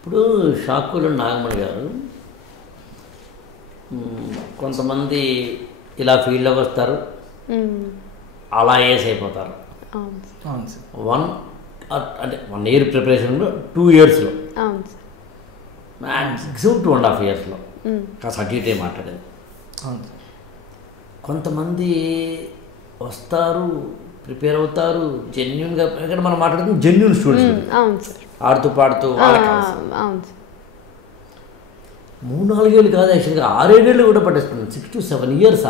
ఇప్పుడు షాకులు నాగమణి గారు కొంతమంది ఇలా ఫీల్డ్లోకి వస్తారు, అలా ఏస్ అయిపోతారు. అంటే 1 year ప్రిపరేషన్లో 2 yearsలో మ్యాక్సిమం 2.5 yearsలో కాస్త అటు ఇటే మాట్లాడేది. కొంతమంది వస్తారు, ప్రిపేర్ అవుతారు జెన్యున్గా. ఇక్కడ మనం మాట్లాడుతుంది జెన్యున్ స్టూడెంట్స్, ఆడుతూ పాడుతూ 3-4 ఏళ్ళు కాదు, యాక్చువల్గా 6-7 ఏళ్ళు కూడా పట్టేస్తున్నాను. 6 to 7 years.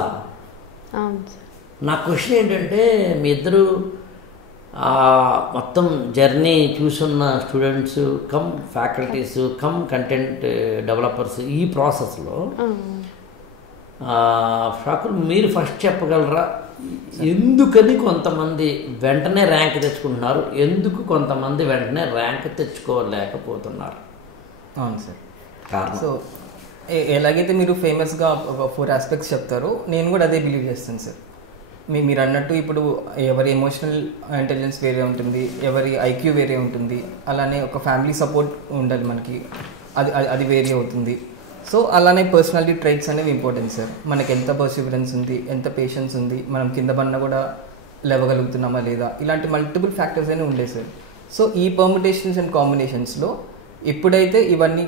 నా క్వశ్చన్ ఏంటంటే, మీ ఇద్దరు మొత్తం జర్నీ చూసున్న students cum faculties cum content developers, ఈ ప్రాసెస్లో షాకులు మీరు ఫస్ట్ చెప్పగలరా, ఎందుకని కొంతమంది వెంటనే ర్యాంక్ తెచ్చుకుంటున్నారు, ఎందుకు కొంతమంది వెంటనే ర్యాంక్ తెచ్చుకోలేకపోతున్నారు? అవును సార్. సో ఎలాగైతే మీరు ఫేమస్గా ఒక 4 aspects చెప్తారో, నేను కూడా అదే బిలీవ్ చేస్తాను సార్. మీరు అన్నట్టు ఇప్పుడు ఎవరి ఎమోషనల్ ఇంటెలిజెన్స్ వేరే ఉంటుంది, ఎవరి ఐక్యూ వేరే ఉంటుంది, అలానే ఒక ఫ్యామిలీ సపోర్ట్ ఉండాలి మనకి, అది వేరే అవుతుంది. సో అలానే పర్సనాలిటీ ట్రైట్స్ అనేవి ఇంపార్టెంట్ సార్. మనకి ఎంత పర్సివరెన్స్ ఉంది, ఎంత పేషెన్స్ ఉంది, మనం కింద పడినా కూడా లేవగలుగుతున్నామా లేదా, ఇలాంటి మల్టిపుల్ ఫ్యాక్టర్స్ అనేవి ఉండే సార్. సో ఈ పర్ముటేషన్స్ అండ్ కాంబినేషన్స్లో ఎప్పుడైతే ఇవన్నీ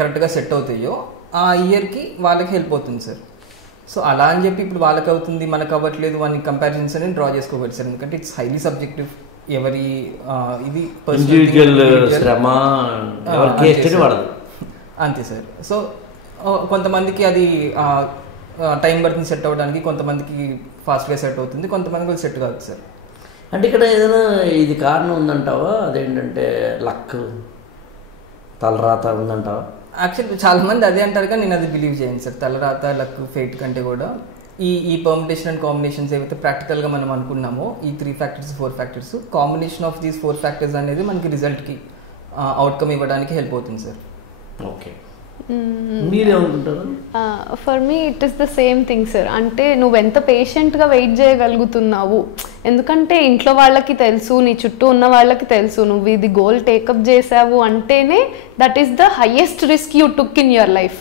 కరెక్ట్గా సెట్ అవుతాయో ఆ ఇయర్కి వాళ్ళకి హెల్ప్ అవుతుంది సార్. సో అలా అని చెప్పి ఇప్పుడు వాళ్ళకి అవుతుంది మనకు అవ్వట్లేదు అని కంపారిజన్స్ అనేది డ్రా చేసుకోవచ్చు సార్. ఎందుకంటే ఇట్స్ హైలీ సబ్జెక్టివ్, ఎవరి ఇది అంతే సార్. సో కొంతమందికి అది టైం పడుతుంది సెట్ అవ్వడానికి, కొంతమందికి ఫాస్ట్గా సెట్ అవుతుంది, కొంతమందికి అది సెట్ కాదు సార్. అంటే ఇక్కడ ఏదైనా ఇది కారణం ఉందంటావా? అదేంటంటే లక్, తలరాత ఉందంటావా? యాక్చువల్లీ చాలామంది అదే అంటారు, కానీ నేను అది బిలీవ్ చేయను సార్. తలరాత, లక్, ఫేట్ కంటే కూడా ఈ పర్ముటేషన్ అండ్ కాంబినేషన్స్ ఏవైతే ప్రాక్టికల్గా మనం అనుకున్నామో, ఈ 3 factors 4 factors, combination of these 4 factors అనేది మనకి రిజల్ట్కి అవుట్కమ్ ఇవ్వడానికి హెల్ప్ అవుతుంది సార్. ఓకే, మీరేమనుకుంటారు? For me it is the same thing sir. అంటే నువ్వు ఎంత పేషెంట్గా వెయిట్ చేయగలుగుతున్నావు, ఎందుకంటే ఇంట్లో వాళ్ళకి తెలుసు, నీ చుట్టూ ఉన్న వాళ్ళకి తెలుసు, నువ్వు ఇది గోల్ టేకప్ చేసావు అంటేనే that is the highest risk you took in your life.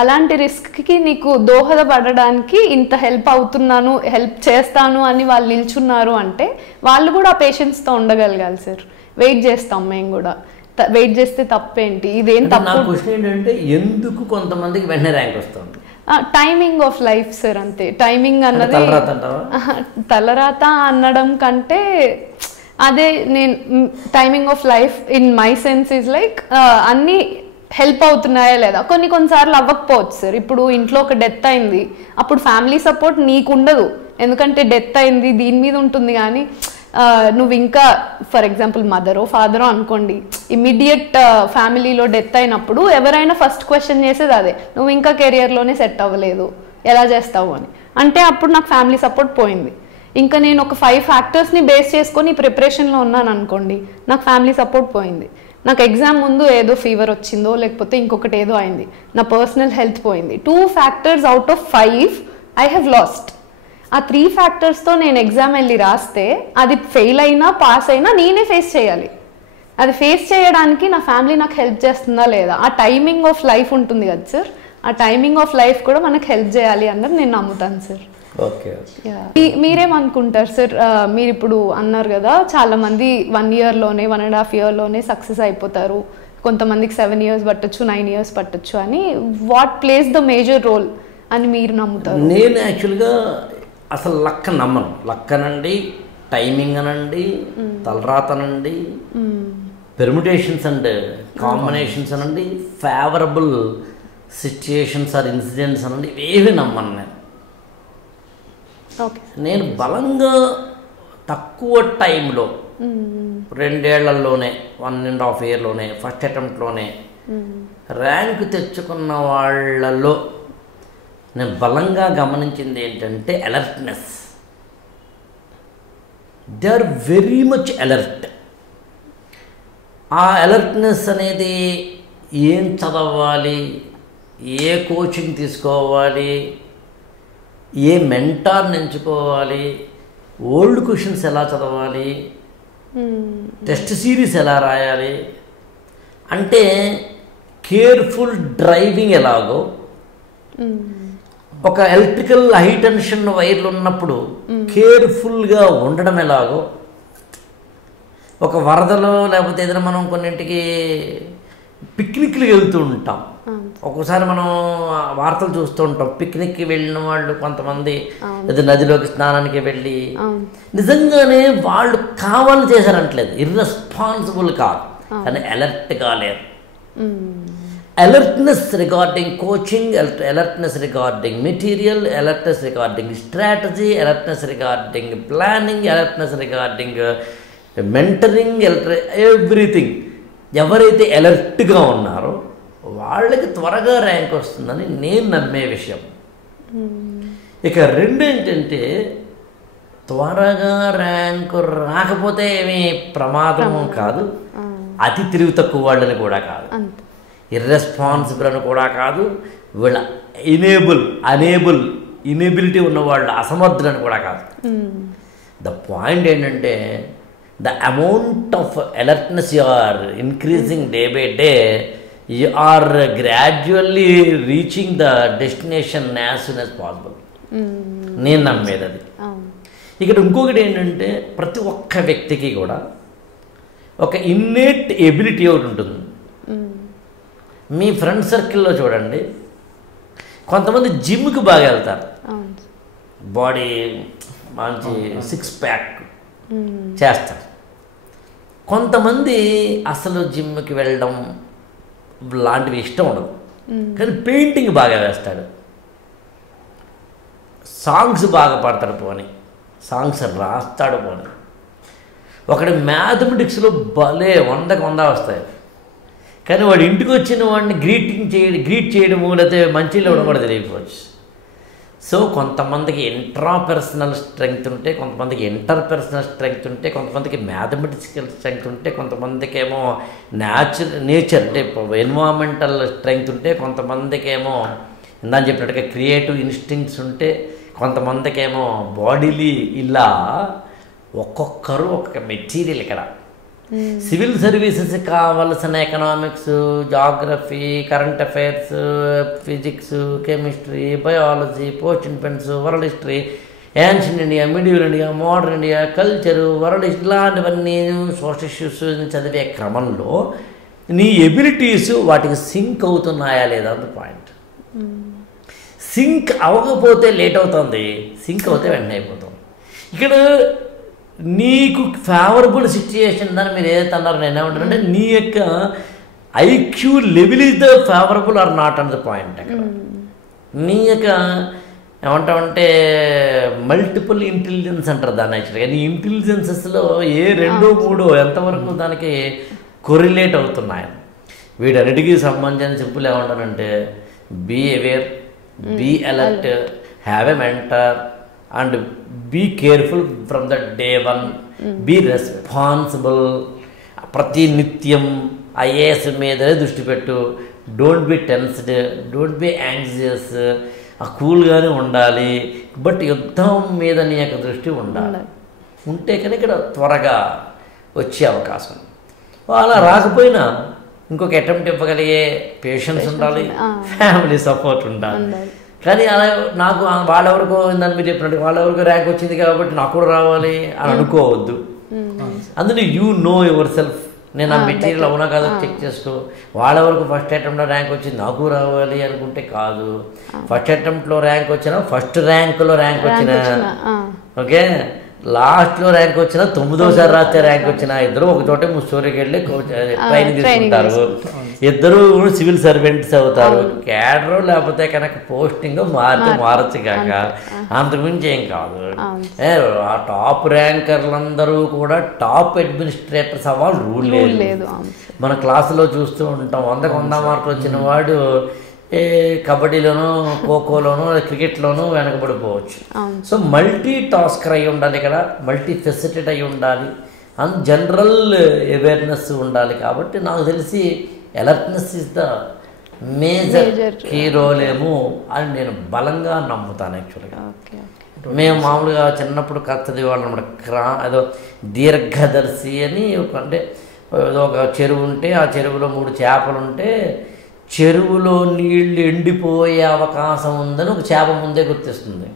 అలాంటి రిస్క్కి నీకు దోహదపడడానికి ఇంత హెల్ప్ అవుతున్నాను, హెల్ప్ చేస్తాను అని వాళ్ళు నిల్చున్నారు అంటే వాళ్ళు కూడా ఆ పేషెన్స్తో ఉండగలగాలి సార్. వెయిట్ చేస్తాం మేము కూడా, వెయిట్ చేస్తే తప్పేంటి, ఇదేం తప్పు. క్వశ్చన్ ఏంటంటే, ఎందుకు కొంతమందికి వెంటనే ర్యాంక్ వస్తుంది? Timing of life sir. అంతే, టైమింగ్ అన్నది తలరాత అనడం కంటే అదే నేను timing of life in my sense is like అన్నీ హెల్ప్ అవుతున్నాయా లేదా. కొన్నిసార్లు అవ్వకపోవచ్చు సార్. ఇప్పుడు ఇంట్లో ఒక డెత్ అయింది, అప్పుడు ఫ్యామిలీ సపోర్ట్ నీకు ఉండదు, ఎందుకంటే డెత్ అయింది దీని మీద ఉంటుంది. కానీ నువ్వు ఇంకా ఫర్ ఎగ్జాంపుల్ మదరో ఫాదరో అనుకోండి, ఇమ్మీడియట్ ఫ్యామిలీలో డెత్ అయినప్పుడు ఎవరైనా ఫస్ట్ క్వశ్చన్ చేసేది అదే, నువ్వు ఇంకా కెరియర్లోనే సెట్ అవ్వలేదు, ఎలా చేస్తావు అని. అంటే అప్పుడు నాకు ఫ్యామిలీ సపోర్ట్ పోయింది. ఇంకా నేను ఒక 5 factorsని బేస్ చేసుకొని ప్రిపరేషన్లో ఉన్నాను అనుకోండి, నాకు ఫ్యామిలీ సపోర్ట్ పోయింది. నాకు ఎగ్జామ్ ముందు ఏదో ఫీవర్ వచ్చిందో లేకపోతే ఇంకొకటి ఏదో అయింది, నా పర్సనల్ హెల్త్ పోయింది. 2 factors out of 5 I have lost. ఆ 3 factorsతో నేను ఎగ్జామ్ వెళ్ళి రాస్తే అది ఫెయిల్ అయినా పాస్ అయినా నేనే ఫేస్ చేయాలి. అది ఫేస్ చేయడానికి నా ఫ్యామిలీ నాకు హెల్ప్ చేస్తుందా లేదా, ఆ టైమింగ్ ఆఫ్ లైఫ్ ఉంటుంది కదా సార్, ఆ టైమింగ్ ఆఫ్ లైఫ్ కూడా మనకు హెల్ప్ చేయాలి అన్నది నేను నమ్ముతాను సార్. Okay, మీరేమనుకుంటారు sir? మీరు ఇప్పుడు అన్నారు కదా, చాలామంది 1 yearలోనే 1.5 yearలోనే సక్సెస్ అయిపోతారు, కొంతమందికి 7 years పట్టచ్చు, 9 years పట్టచ్చు అని. What plays the major role అని మీరు నమ్ముతారు? నేను యాక్చువల్గా అసలు లక్ నమ్మను. లక్ అనండి, టైమింగ్ అనండి, తలరాత అనండి, పెర్ముటేషన్స్ అండ్ కాంబినేషన్స్ అనండి, ఫేవరబుల్ సిచ్యుయేషన్స్ ఆర్ ఇన్సిడెంట్స్ అనండి, ఇవేవి నమ్మను నేను. నేను బలంగా తక్కువ టైంలో 2 ఏళ్లలోనే 1.5 yearలోనే ఫస్ట్ అటెంప్ట్లోనే ర్యాంక్ తెచ్చుకున్న వాళ్ళలో నేను బలంగా గమనించింది ఏంటంటే alertness. They are very much alert. ఆ అలర్ట్నెస్ అనేది ఏం చదవాలి, ఏ కోచింగ్ తీసుకోవాలి, ఏ మెంటార్ని ఎంచుకోవాలి, ఓల్డ్ క్వశ్చన్స్ ఎలా చదవాలి, టెస్ట్ సిరీస్ ఎలా రాయాలి, అంటే కేర్ఫుల్ డ్రైవింగ్ ఎలాగో, ఒక ఎలక్ట్రికల్ హై టెన్షన్ వైర్లు ఉన్నప్పుడు కేర్ఫుల్గా ఉండడం ఎలాగో, ఒక వరదలో లేకపోతే ఏదైనా మనం కొన్నింటికి పిక్నిక్లు వెళ్తూ ఉంటాం. ఒక్కోసారి మనం వార్తలు చూస్తూ ఉంటాం, పిక్నిక్కి వెళ్ళిన వాళ్ళు కొంతమంది లేదా నదిలోకి స్నానానికి వెళ్ళి నిజంగానే వాళ్ళు కావాలని చేశారంటలేదు, ఇర్రెస్పాన్సిబుల్ కాదు, కానీ అలర్ట్గా లేరు. Alertness regarding coaching, alertness regarding material, alertness regarding strategy, alertness regarding planning, alertness regarding mentoring, everything. ఎవరైతే అలర్ట్గా ఉన్నారో వాళ్ళకి త్వరగా ర్యాంక్ వస్తుందని నేను నమ్మే విషయం. ఇక రెండు ఏంటంటే, త్వరగా ర్యాంకు రాకపోతే ఏమీ ప్రమాదం కాదు, అతి తెలివి తక్కువ వాళ్ళని కూడా కాదు, ఇర్రెస్పాన్సిబుల్ అని కూడా కాదు, వీళ్ళ ఇనేబిలిటీ ఉన్న వాళ్ళు అసమర్థులని కూడా కాదు. ద పాయింట్ ఏంటంటే, the amount of alertness you are increasing day by day, you are gradually reaching the destination as soon as possible. నేను నమ్మేది అది. ఇక్కడ ఇంకొకటి ఏంటంటే, ప్రతి ఒక్క వ్యక్తికి కూడా ఒక ఇన్నేట్ ఎబిలిటీ ఒకటి ఉంటుంది. మీ ఫ్రెండ్ సర్కిల్లో చూడండి, కొంతమంది జిమ్కి బాగా వెళ్తారు, బాడీ మంచి 6 ప్యాక్ చేస్తారు. కొంతమంది అసలు జిమ్కి వెళ్ళడం లాంటివి ఇష్టం ఉండదు, కానీ పెయింటింగ్ బాగా వేస్తాడు, సాంగ్స్ బాగా పాడతాడు, పోని సాంగ్స్ రాస్తాడు, పోని ఒకటి మ్యాథమెటిక్స్లో భలే 100కి 100 వస్తాయి, కానీ వాడు ఇంటికి వచ్చిన వాడిని గ్రీట్ చేయడము లేకపోతే మంచిలో ఇవ్వడం కూడా తెలియకపోవచ్చు. సో కొంతమందికి ఇంట్రాపర్సనల్ స్ట్రెంగ్త్ ఉంటే, కొంతమందికి ఇంటర్పర్సనల్ స్ట్రెంగ్త్ ఉంటే, కొంతమందికి మ్యాథమెటికల్ స్ట్రెంగ్త్ ఉంటే, కొంతమందికి ఏమో నేచర్ అంటే ఎన్విరాన్మెంటల్ స్ట్రెంగ్త్ ఉంటే, కొంతమందికి ఏమో ఇందాక చెప్పినట్టుగా క్రియేటివ్ ఇన్స్టింక్ట్స్ ఉంటే, కొంతమందికి ఏమో బాడీలీ, ఇలా ఒక్కొక్కరు ఒక్కొక్క మెటీరియల్. ఇక్కడ సివిల్ సర్వీసెస్ కావాల్సిన economics, geography, current affairs, physics, chemistry, biology, post independence, world history, ancient India, medieval India, modern India, culture, world history, ఇలాంటివన్నీ సోషల్ ఇష్యూస్ చదివే క్రమంలో నీ ఎబిలిటీస్ వాటికి సింక్ అవుతున్నాయా లేదా అన్న పాయింట్. సింక్ అవ్వకపోతే లేట్ అవుతుంది, సింక్ అవుతే వెంటనే అయిపోతుంది. ఇక్కడ నీకు ఫేవరబుల్ సిచ్యుయేషన్ దాన్ని మీరు ఏదైతే అన్నారో నేను ఏమంటానంటే, నీ యొక్క IQ level is the favourable or not on the point. అక్కడ నీ యొక్క ఏమంటామంటే మల్టిపుల్ ఇంటెలిజెన్స్ అంటారు దాన్ని. యాక్చువల్గా నీ ఇంటెలిజెన్సెస్లో ఏ 2, 3 ఎంతవరకు దానికి కొరిలేట్ అవుతున్నాయి. వీటన్నిటికీ సంబంధించిన సింపుల్ ఏమంటానంటే, be aware, be alert, have a mentor and be careful from the day one, be responsible. ప్రతి నిత్యం ఐఏఎస్ మీదనే దృష్టి పెట్టు, don't be tensed, don't be anxious, కూల్గానే ఉండాలి, బట్ యుద్ధం మీద నీ యొక్క దృష్టి ఉండాలి. ఉంటే కనుక ఇక్కడ త్వరగా వచ్చే అవకాశం. అలా రాకపోయినా ఇంకొక అటెంప్ట్ ఇవ్వగలిగే పేషెన్స్ ఉండాలి, ఫ్యామిలీ సపోర్ట్ ఉండాలి. కానీ అలా నాకు వాళ్ళెవరికో ఇందని మీరు చెప్పినట్టు వాళ్ళెవరికో ర్యాంక్ వచ్చింది కాబట్టి నాకు కూడా రావాలి అని అనుకోవద్దు. అందులో యూ నో యువర్ సెల్ఫ్. నేను ఆ మెటీరియల్ అవునా కాదో చెక్ చేసుకో. వాళ్ళెవరకు ఫస్ట్ అటెంప్ట్లో ర్యాంక్ వచ్చింది నాకు రావాలి అనుకుంటే కాదు. ఫస్ట్ అటెంప్ట్లో ర్యాంక్ వచ్చినా, ఫస్ట్ ర్యాంకులో ర్యాంక్ వచ్చినా, ఓకే, లాస్ట్లో ర్యాంక్ వచ్చినా, 9వ రాస్తే ర్యాంక్ వచ్చినా, ఇద్దరు ఒక చోటే ముస్టోరీకి వెళ్ళి ట్రైనింగ్ తీసుకుంటారు, ఇద్దరు సివిల్ సర్వెంట్స్ అవుతారు. క్యాడర్ లేకపోతే కనుక పోస్టింగ్ మారచ్చు కాక అంతకుమించి ఏం కాదు. ఆ టాప్ ర్యాంకర్లందరూ కూడా టాప్ అడ్మినిస్ట్రేటర్స్ అవ్వాలి రూల్ లేదు. మన క్లాసులో చూస్తూ ఉంటాం, 100కి 100 మార్కులు వచ్చిన వాడు కబడ్డీలోనూ, ఖోఖోలోనూ, క్రికెట్లోనూ వెనకబడిపోవచ్చు. సో మల్టీ టాస్కర్ అయి ఉండాలి, ఇక్కడ మల్టీ ఫెసిలిటేట్ అయి ఉండాలి, అండ్ జనరల్ అవేర్నెస్ ఉండాలి. కాబట్టి నాకు తెలిసి alertness is the major key role ఏమో అని నేను బలంగా నమ్ముతాను. యాక్చువల్గా మేము మామూలుగా చిన్నప్పుడు కథ చదివేవాళ్ళం అనమాట. ఏదో దీర్ఘదర్శి అని అంటే ఏదో ఒక చెరువు ఉంటే, ఆ చెరువులో 3 చేపలు ఉంటే చెరువులో నీళ్లు ఎండిపోయే అవకాశం ఉందని ఒక చేప ముందే గుర్తిస్తుంది.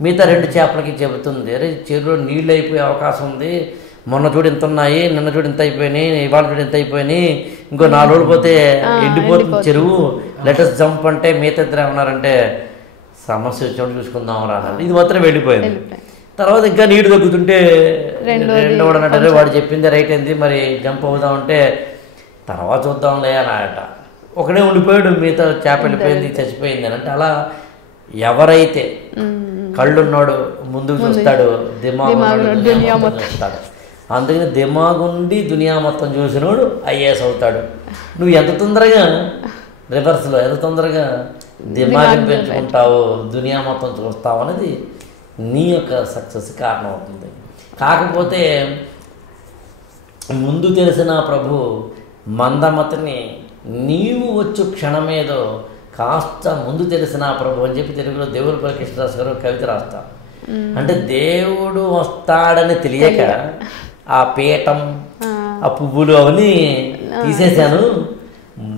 మిగతా 2 చేపలకి చెబుతుంది, అరే చెరువులో నీళ్ళు అయిపోయే అవకాశం ఉంది, మొన్న చూడు ఇంత ఉన్నాయి, నిన్న చూడు ఇంత అయిపోయినాయి, ఇవాళ చూడు ఇంత అయిపోయినాయి, ఇంకో 4 రోజులు పోతే ఎండిపోతుంది చెరువు, లెటస్ జంప్ అంటే మిగతా ఇద్దరు ఏమన్నారంటే సమస్య వచ్చినప్పుడు చూసుకుందాం రా అన్నారు. ఇది మాత్రం వెళ్ళిపోయింది. తర్వాత ఇంకా నీరు తగ్గుతుంటే రెండోడు అన్నట్టు వాడు చెప్పింది రైట్ అయింది, మరి జంప్ అవుదామంటే తర్వాత చూద్దాంలే అన్నట. ఒకడే ఉండిపోయాడు, మిగతా చేప వెళ్ళిపోయింది చచ్చిపోయింది అని. అంటే అలా ఎవరైతే కళ్ళున్నాడు ముందుకు చూస్తాడు, దిమాగ్ చూస్తాడు. అందుకని దిమాగుండి దునియా మొత్తం చూసినోడు ఐఏఎస్ అవుతాడు. నువ్వు ఎంత తొందరగా రివర్స్లో ఎంత తొందరగా దిమాగ్ని పెంచుకుంటావు, దునియా మొత్తం చూస్తావు అనేది నీ యొక్క సక్సెస్ కారణం అవుతుంది. కాకపోతే ముందు తెలిసిన ప్రభు మందమతిని నీవు వచ్చు క్షణమేదో కాస్త ముందు తెలిసిన ప్రభు అని చెప్పి తెలుగులో దేవులపల్లి కృష్ణదాస్ గారు కవిత రాస్తారు. అంటే దేవుడు వస్తాడని తెలియక ఆ పీఠం ఆ పువ్వులు అవన్నీ తీసేశాను,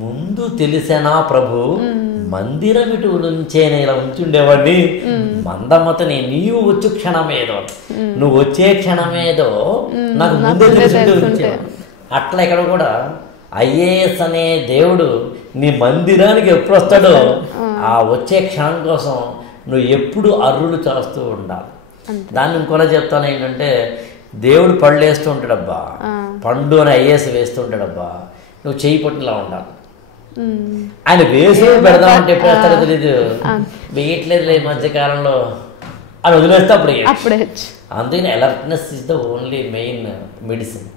ముందు తెలిసినా ప్రభు మందిరం ఇటు నుంచేనే ఇలా ఉంచుండేవాడిని, మందమతిని నీవు వచ్చు క్షణమేదో, నువ్వు వచ్చే క్షణమేదో నాకు ముందే తెలిసి. అట్లా ఇక్కడ కూడా ఐఏఎస్ అనే దేవుడు నీ మందిరానికి ఎప్పుడు వస్తాడో ఆ వచ్చే క్షణం కోసం నువ్వు ఎప్పుడు అర్రులు చేస్తూ ఉండాలి. దాన్ని ఇంకోలా చెప్తాను ఏంటంటే, దేవుడు పళ్ళు వేస్తూ ఉంటాడబ్బా, పండు అని ఐఏఎస్ వేస్తూ ఉంటాడబ్బా, నువ్వు చేయి పట్టులా ఉండాలి. ఆయన వేసి పెడదామంటే ఎప్పుడు వేస్తాడో తెలీదు, వేయట్లేదు ఈ మధ్యకాలంలో అని వదిలేస్తే అప్పుడు. అందుకని alertness is the only main medicine.